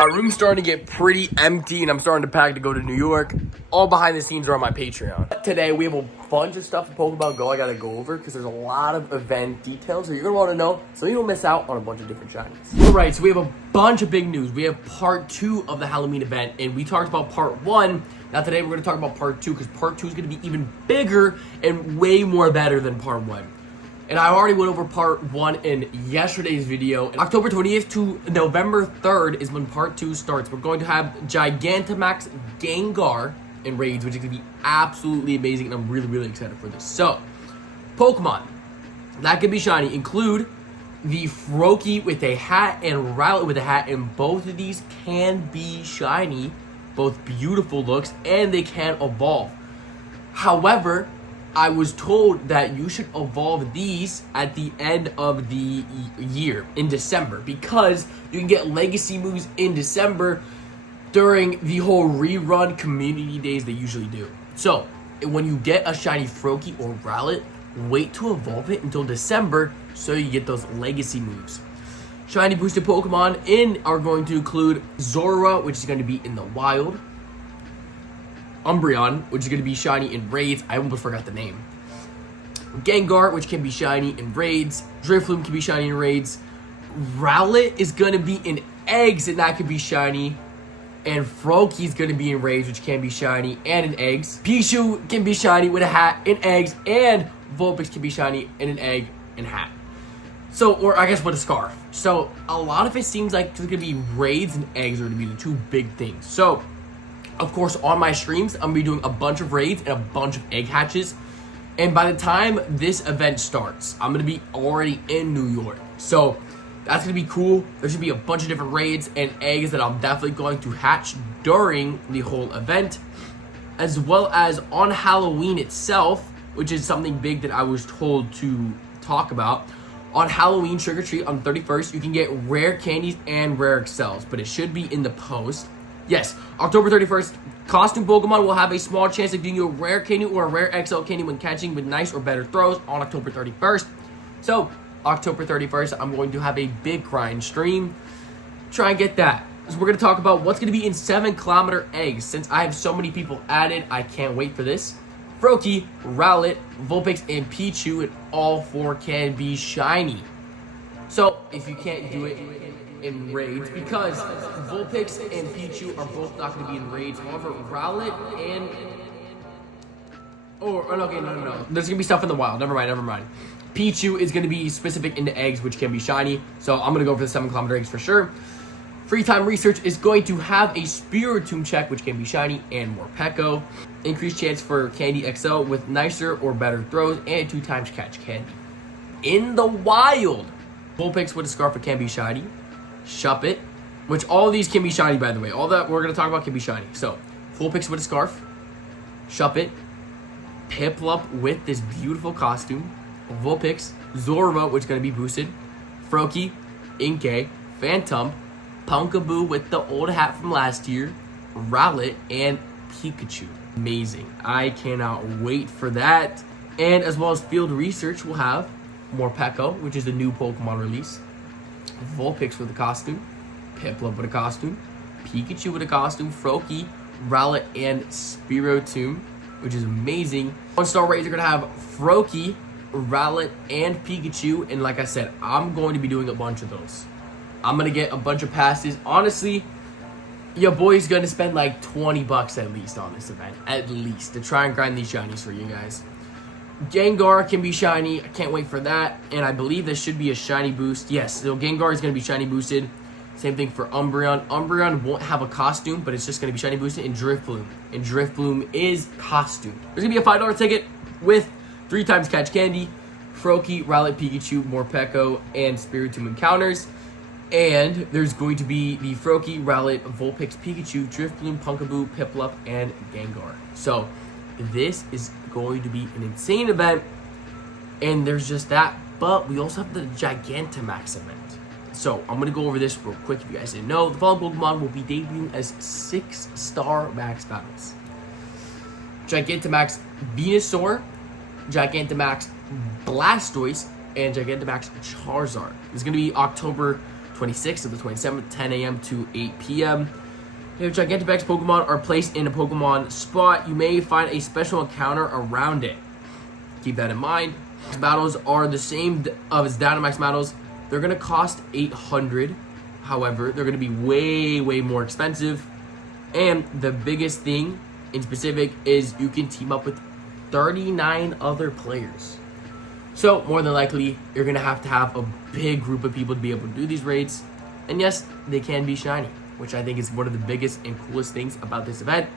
My room's starting to get pretty empty and I'm starting to pack to go to New York. All behind the scenes are on my Patreon. Today we have a bunch of stuff in Pokemon Go I gotta go over because there's a lot of event details that you're gonna want to know so you don't miss out on a bunch of different shinies. Alright, so we have a bunch of big news. We have part 2 of the Halloween event and we talked about part 1. Now today we're gonna talk about part 2 because part 2 is gonna be even bigger and way more better than part 1. And I already went over part 1 in yesterday's video. October 20th to November 3rd is when part 2 starts. We're going to have Gigantamax Gengar in raids, which is going to be absolutely amazing. And I'm really, really excited for this. So, Pokemon that can be shiny include the Froakie with a hat and Rowlet with a hat. And both of these can be shiny. Both beautiful looks. And they can evolve. However, I was told that you should evolve these at the end of the year in December because you can get legacy moves in December during the whole rerun community days they usually do. So when you get a shiny Froakie or Rowlet, wait to evolve it until December so you get those legacy moves. Shiny boosted Pokemon are going to include Zora, which is going to be in the wild. Umbreon, which is going to be shiny in raids. I almost forgot the name. Gengar, which can be shiny in raids. Drifloon can be shiny in raids. Rowlet is going to be in eggs, and that could be shiny. And Froakie is going to be in raids, which can be shiny and in eggs. Pichu can be shiny with a hat and eggs. And Vulpix can be shiny in an egg and hat. So, or I guess with a scarf. So, a lot of it seems like there's going to be raids and eggs are going to be the two big things. So, of course, on my streams, I'm going to be doing a bunch of raids and a bunch of egg hatches. And by the time this event starts, I'm going to be already in New York. So that's going to be cool. There should be a bunch of different raids and eggs that I'm definitely going to hatch during the whole event. As well as on Halloween itself, which is something big that I was told to talk about. On Halloween Trick or Treat on the 31st, you can get rare candies and rare excels. But it should be in the post. Yes, October 31st, costume Pokemon will have a small chance of getting you a rare candy or a rare XL candy when catching with nice or better throws on October 31st. So, October 31st, I'm going to have a big grind stream. Try and get that. So we're going to talk about what's going to be in 7-kilometer eggs. Since I have so many people added, I can't wait for this. Froakie, Rowlet, Vulpix, and Pichu, and all 4 can be shiny. So, if you can't do it in raids, because Vulpix and Pichu are both not going to be in raids. However, Rowlet and no. There's going to be stuff in the wild. Never mind. Pichu is going to be specific into eggs, which can be shiny. So I'm going to go for the 7-kilometer eggs for sure. Free Time Research is going to have a Spiritomb check, which can be shiny, and more Peko. Increased chance for Candy XL with nicer or better throws, and 2 times catch candy. In the wild, Vulpix with a Scarf can be shiny. Shuppet, which all of these can be shiny, by the way. All that we're going to talk about can be shiny. So, Vulpix with a Scarf, Shuppet, Piplup with this beautiful costume, Vulpix, Zora, which is going to be boosted, Froakie, Inkay, Phantom, Pumpkaboo with the old hat from last year, Rowlet, and Pikachu. Amazing. I cannot wait for that. And as well as Field Research will have more Peko, which is the new Pokemon release. Vulpix with a costume, Piplup with a costume, Pikachu with a costume, Froakie, Rowlet, and Spiritomb, which is amazing. 1-star raids are going to have Froakie, Rowlet, and Pikachu, and like I said, I'm going to be doing a bunch of those. I'm going to get a bunch of passes. Honestly, your boy's going to spend like $20 at least on this event, at least, to try and grind these shinies for you guys. Gengar can be shiny. I can't wait for that. And I believe there should be a shiny boost. Yes, so Gengar is going to be shiny boosted. Same thing for Umbreon. Umbreon won't have a costume, but it's just going to be shiny boosted. And Drifloon. And Drifloon is costumed. There's going to be a $5 ticket with 3 times catch candy, Froakie, Rowlet, Pikachu, more Peko, and Spiritomb encounters. And there's going to be the Froakie, Rowlet, Vulpix, Pikachu, Drifloon, Pumpkaboo, Piplup, and Gengar. So, this is going to be an insane event, and there's just that, but we also have the Gigantamax event. So I'm going to go over this real quick if you guys didn't know. The following Pokemon will be debuting as 6-star max battles. Gigantamax Venusaur, Gigantamax Blastoise, and Gigantamax Charizard. It's going to be October 26th to the 27th, 10 a.m. to 8 p.m. If Gigantamax Pokemon are placed in a Pokemon spot, you may find a special encounter around it. Keep that in mind. Battles are the same as Dynamax battles. They're going to cost 800. However, they're going to be way, way more expensive. And the biggest thing in specific is you can team up with 39 other players. So, more than likely, you're going to have a big group of people to be able to do these raids. And yes, they can be shiny, which I think is one of the biggest and coolest things about this event,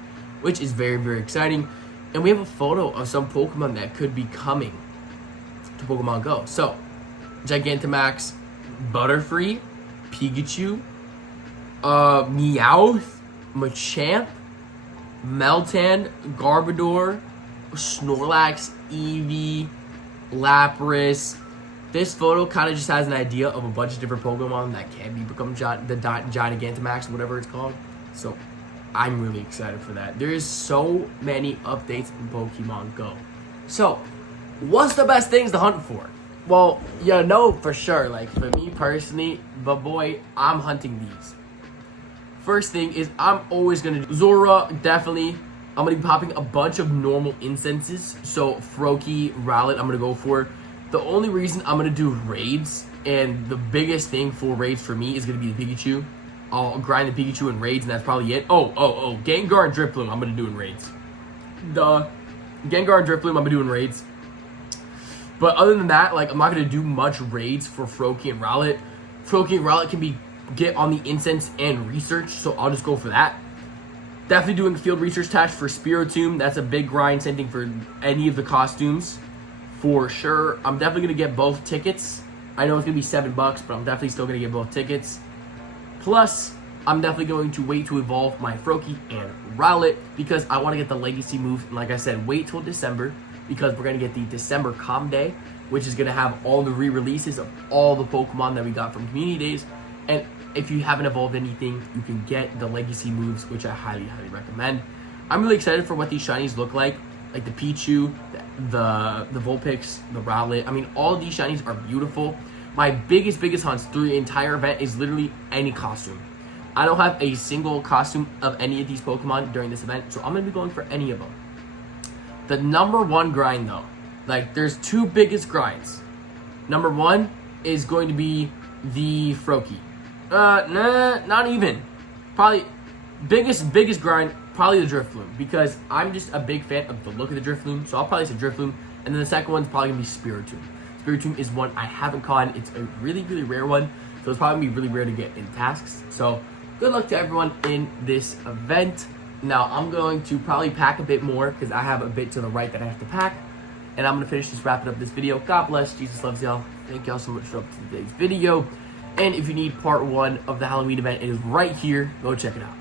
which is very, very exciting. And we have a photo of some Pokemon that could be coming to Pokemon Go. So, Gigantamax, Butterfree, Pikachu, Meowth, Machamp, Meltan, Garbodor, Snorlax, Eevee, Lapras. This photo kind of just has an idea of a bunch of different Pokemon that can become Gigantamax, whatever it's called. So I'm really excited for that. There's so many updates in Pokemon Go. So what's the best things to hunt for? Well, you know for sure, like for me personally, but boy, I'm hunting these. First thing is I'm always going to do Zora, definitely. I'm going to be popping a bunch of normal incenses. So Froakie, Rowlet, I'm going to go for. The only reason I'm going to do raids, and the biggest thing for raids for me is going to be the Pikachu. I'll grind the Pikachu in raids, and that's probably it. Oh, Gengar and Drifloon I'm going to do in raids. The Gengar and Drifloon I'm going to do in raids. But other than that, like I'm not going to do much raids for Froakie and Rowlet. Froakie and Rowlet can get on the incense and research, so I'll just go for that. Definitely doing field research task for Spiritomb. That's a big grind. Same thing for any of the costumes. For sure. I'm definitely going to get both tickets. I know it's going to be $7, but I'm definitely still going to get both tickets. Plus, I'm definitely going to wait to evolve my Froakie and Rowlet because I want to get the legacy move. And like I said, wait till December because we're going to get the December Com Day, which is going to have all the re-releases of all the Pokemon that we got from Community Days. And if you haven't evolved anything, you can get the legacy moves, which I highly, highly recommend. I'm really excited for what these shinies look like the Pichu, the Vulpix, the Rowlet. I mean, all of these shinies are beautiful. My biggest hunts through the entire event is literally any costume. I don't have a single costume of any of these Pokemon during this event, so I'm going to be going for any of them. The number one grind, though, like, there's two biggest grinds. Number one is going to be the Froakie. Not even. Probably biggest grind, probably the Drifloon, because I'm just a big fan of the look of the Drifloon, so I'll probably say Drifloon. And then the second one's probably going to be Spiritomb. Spiritomb is one I haven't caught. It's a really, really rare one, so it's probably going to be really rare to get in tasks. So good luck to everyone in this event. Now, I'm going to probably pack a bit more because I have a bit to the right that I have to pack. And I'm going to finish this, wrapping up this video. God bless. Jesus loves y'all. Thank y'all so much for up to today's video. And if you need part 1 of the Halloween event, it is right here. Go check it out.